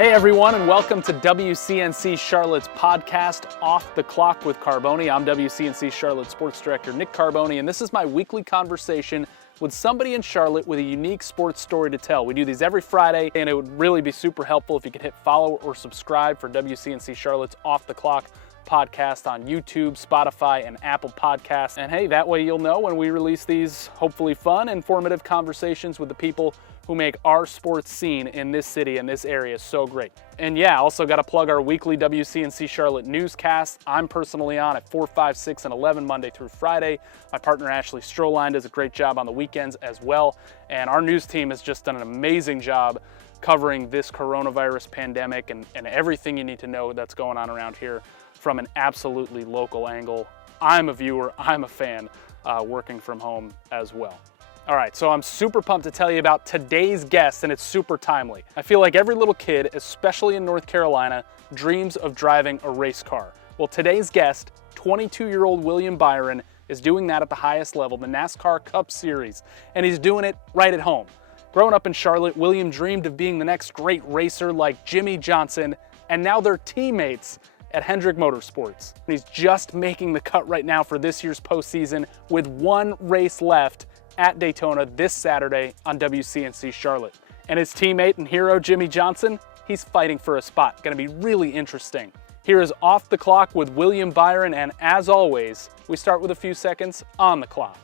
Hey everyone, and welcome to WCNC Charlotte's podcast, Off the Clock with Carboni. I'm WCNC Charlotte Sports Director Nick Carboni, and this is my weekly conversation with somebody in Charlotte with a unique sports story to tell. We do these every Friday, and it would really be super helpful if you could hit follow or subscribe for WCNC Charlotte's Off the Clock podcast on YouTube, Spotify, and Apple Podcasts. And hey, that way you'll know when we release these hopefully fun, informative conversations with the people who make our sports scene in this city and this area so great. And yeah, also got to plug our weekly WCNC Charlotte newscast. I'm personally on at 4, 5, 6, and 11 Monday through Friday. My partner Ashley Stroline does a great job on the weekends as well. And our news team has just done an amazing job covering this coronavirus pandemic and everything you need to know that's going on around here from an absolutely local angle. I'm a viewer, I'm a fan, working from home as well. All right, so I'm super pumped to tell you about today's guest, and it's super timely. I feel like every little kid, especially in North Carolina, dreams of driving a race car. Well, today's guest, 22-year-old William Byron, is doing that at the highest level, the NASCAR Cup Series, and he's doing it right at home. Growing up in Charlotte, William dreamed of being the next great racer like Jimmie Johnson, and now they're teammates at Hendrick Motorsports. And he's just making the cut right now for this year's postseason with one race left at Daytona this Saturday on WCNC Charlotte. And his teammate and hero, Jimmie Johnson, he's fighting for a spot. Gonna be really interesting. Here is Off the Clock with William Byron, and as always, we start with a few seconds on the clock.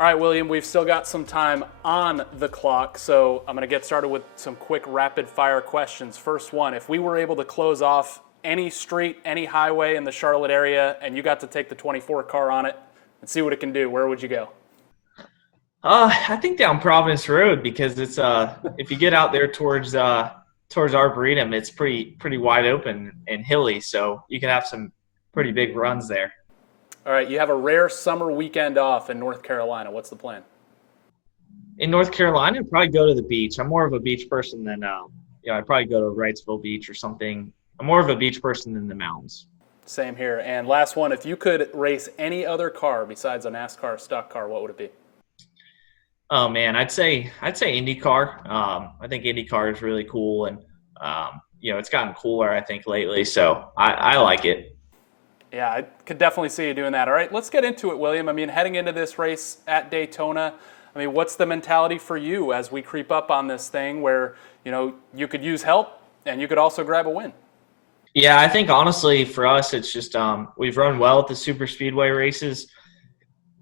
All right, William, we've still got some time on the clock, so I'm gonna get started with some quick rapid fire questions. First one, if we were able to close off any street, any highway in the Charlotte area, and you got to take the 24 car on it and see what it can do, where would you go? I think down Providence Road, because it's if you get out there towards Arboretum, it's pretty wide open and hilly, so you can have some pretty big runs there. All right, you have a rare summer weekend off in North Carolina. What's the plan? In North Carolina, I'd probably go to the beach. I'm more of a beach person than I'd probably go to Wrightsville Beach or something. I'm more of a beach person than the mountains. Same here. And last one, if you could race any other car besides a NASCAR stock car, what would it be? Oh man, I'd say IndyCar. I think IndyCar is really cool, and it's gotten cooler I think lately. So I like it. Yeah, I could definitely see you doing that. All right, let's get into it, William. I mean, heading into this race at Daytona, I mean, what's the mentality for you as we creep up on this thing where you could use help and you could also grab a win? Yeah, I think honestly for us, it's just we've run well at the super speedway races.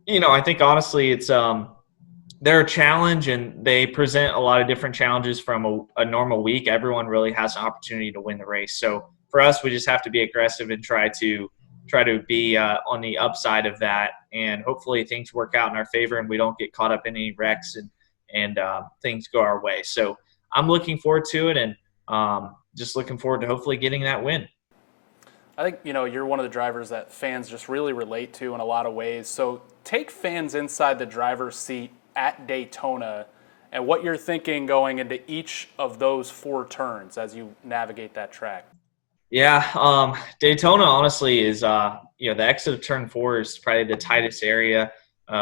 I think honestly it's they're a challenge and they present a lot of different challenges from a normal week. Everyone really has an opportunity to win the race. So for us, we just have to be aggressive and try to be on the upside of that, and hopefully things work out in our favor and we don't get caught up in any wrecks and things go our way. So I'm looking forward to it, and just looking forward to hopefully getting that win. I think, you're one of the drivers that fans just really relate to in a lot of ways. So take fans inside the driver's seat at Daytona and what you're thinking going into each of those 4 turns as you navigate that track. Yeah, Daytona honestly is, the exit of turn 4 is probably the tightest area,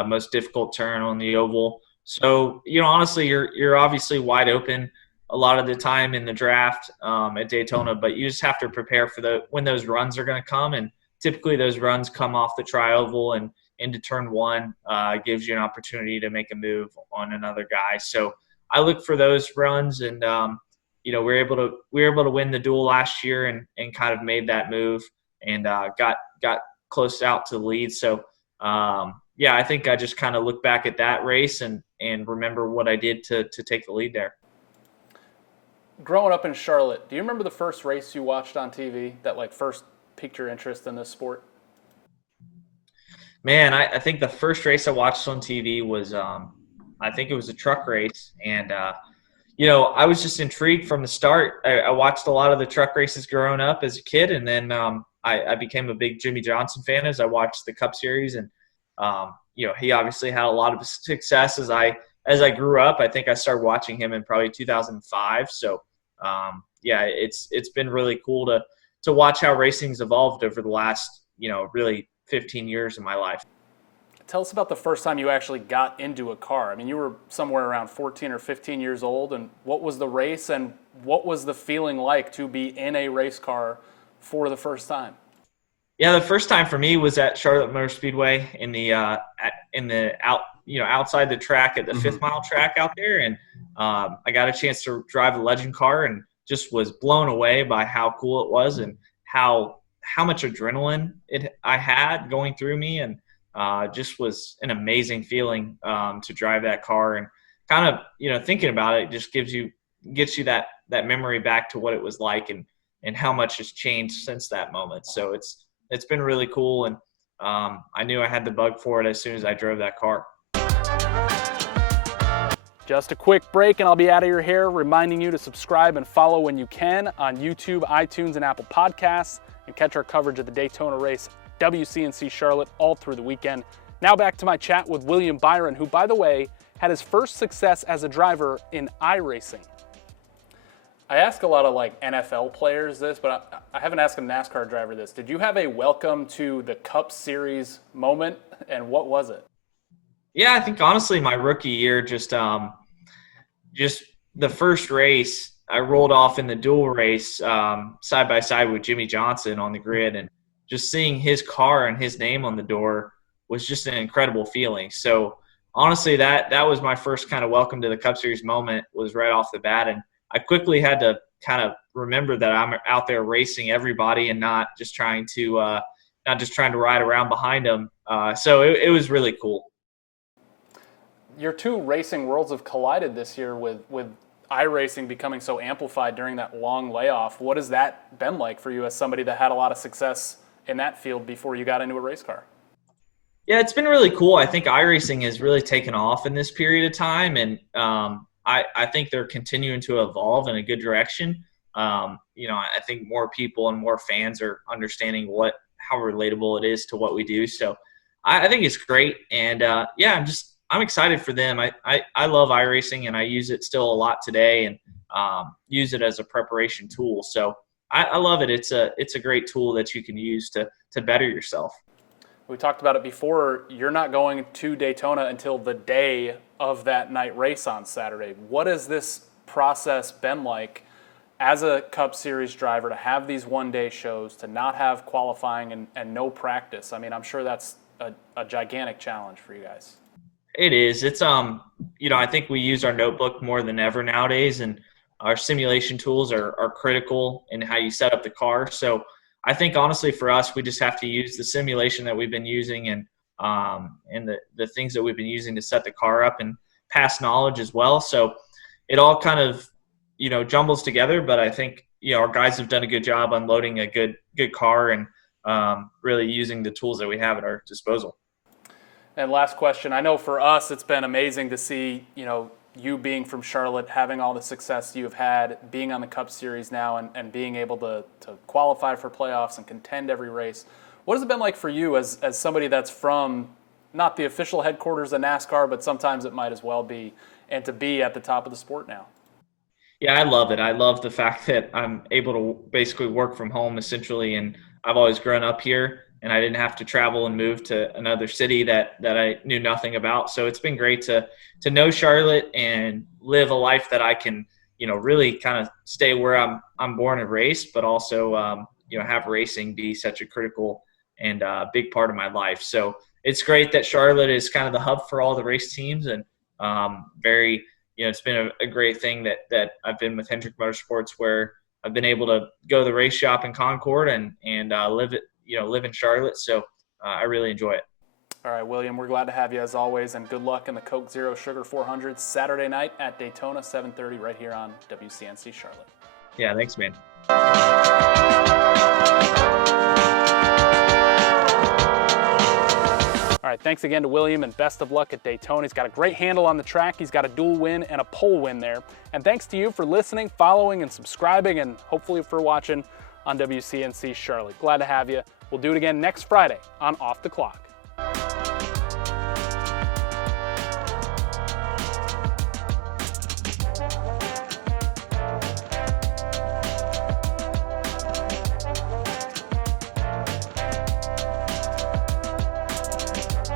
most difficult turn on the oval. So, honestly, you're obviously wide open a lot of the time in the draft at Daytona, but you just have to prepare for when those runs are going to come, and typically those runs come off the tri-oval and into turn 1 gives you an opportunity to make a move on another guy. So I look for those runs, and we were able to win the duel last year and kind of made that move and got close out to the lead. So I think I just kind of look back at that race and remember what I did to take the lead there. Growing up in Charlotte, do you remember the first race you watched on TV that first piqued your interest in this sport? Man, I think the first race I watched on TV was I think it was a truck race, and I was just intrigued from the start. I watched a lot of the truck races growing up as a kid, and then I became a big Jimmie Johnson fan as I watched the Cup Series, and he obviously had a lot of success as I grew up. I think I started watching him in probably 2005. So it's been really cool to watch how racing's evolved over the last really 15 years of my life. Tell us about the first time you actually got into a car. I mean, you were somewhere around 14 or 15 years old, and what was the race and what was the feeling like to be in a race car for the first time? Yeah, the first time for me was at Charlotte Motor Speedway in the outside the track at the 5th Mile track out there, and I got a chance to drive the Legend car and just was blown away by how cool it was and how much adrenaline I had going through me, and just was an amazing feeling to drive that car, and kind of thinking about it just gets you that memory back to what it was like and how much has changed since that moment. So it's been really cool, and I knew I had the bug for it as soon as I drove that car. Just a quick break and I'll be out of your hair, reminding you to subscribe and follow when you can on YouTube, iTunes, and Apple Podcasts, and catch our coverage of the Daytona race, WCNC Charlotte, all through the weekend. Now back to my chat with William Byron, who, by the way, had his first success as a driver in iRacing. I ask a lot of NFL players this, but I haven't asked a NASCAR driver this. Did you have a welcome to the Cup Series moment, and what was it? Yeah, I think honestly my rookie year, just the first race, I rolled off in the dual race side by side with Jimmie Johnson on the grid, and just seeing his car and his name on the door was just an incredible feeling. So honestly, that was my first kind of welcome to the Cup Series moment, was right off the bat, and I quickly had to kind of remember that I'm out there racing everybody and not just trying to ride around behind them. So it was really cool. Your two racing worlds have collided this year with iRacing becoming so amplified during that long layoff. What has that been like for you as somebody that had a lot of success in that field before you got into a race car? Yeah, it's been really cool. I think iRacing has really taken off in this period of time, and I think they're continuing to evolve in a good direction. I think more people and more fans are understanding how relatable it is to what we do. So I think it's great, and I'm excited for them. I love iRacing, and I use it still a lot today, and use it as a preparation tool. So I love it. It's a great tool that you can use to better yourself. We talked about it before. You're not going to Daytona until the day of that night race on Saturday. What has this process been like as a Cup Series driver to have these one-day shows, to not have qualifying and no practice? I mean, I'm sure that's a gigantic challenge for you guys. It is. It's I think we use our notebook more than ever nowadays, and our simulation tools are critical in how you set up the car. So I think honestly for us, we just have to use the simulation that we've been using and the things that we've been using to set the car up, and past knowledge as well. So it all kind of jumbles together. But I think our guys have done a good job unloading a good car and really using the tools that we have at our disposal. And last question, I know for us it's been amazing to see, you being from Charlotte, having all the success you've had, being on the Cup Series now, and being able to qualify for playoffs and contend every race. What has it been like for you as somebody that's from not the official headquarters of NASCAR, but sometimes it might as well be, and to be at the top of the sport now? Yeah, I love it. I love the fact that I'm able to basically work from home essentially, and I've always grown up here, and I didn't have to travel and move to another city that I knew nothing about. So it's been great to know Charlotte and live a life that I can, really kind of stay where I'm born and raised, but also, have racing be such a critical and big part of my life. So it's great that Charlotte is kind of the hub for all the race teams, and it's been a great thing that I've been with Hendrick Motorsports, where I've been able to go to the race shop in Concord and live in Charlotte. So I really enjoy it. All right, William, we're glad to have you as always, and good luck in the Coke Zero Sugar 400 Saturday night at Daytona, 7:30 right here on WCNC Charlotte. Yeah, thanks, man. All right, thanks again to William, and best of luck at Daytona. He's got a great handle on the track. He's got a dual win and a pole win there. And thanks to you for listening, following, and subscribing, and hopefully for watching on WCNC Charlotte. Glad to have you. We'll do it again next Friday on Off the Clock.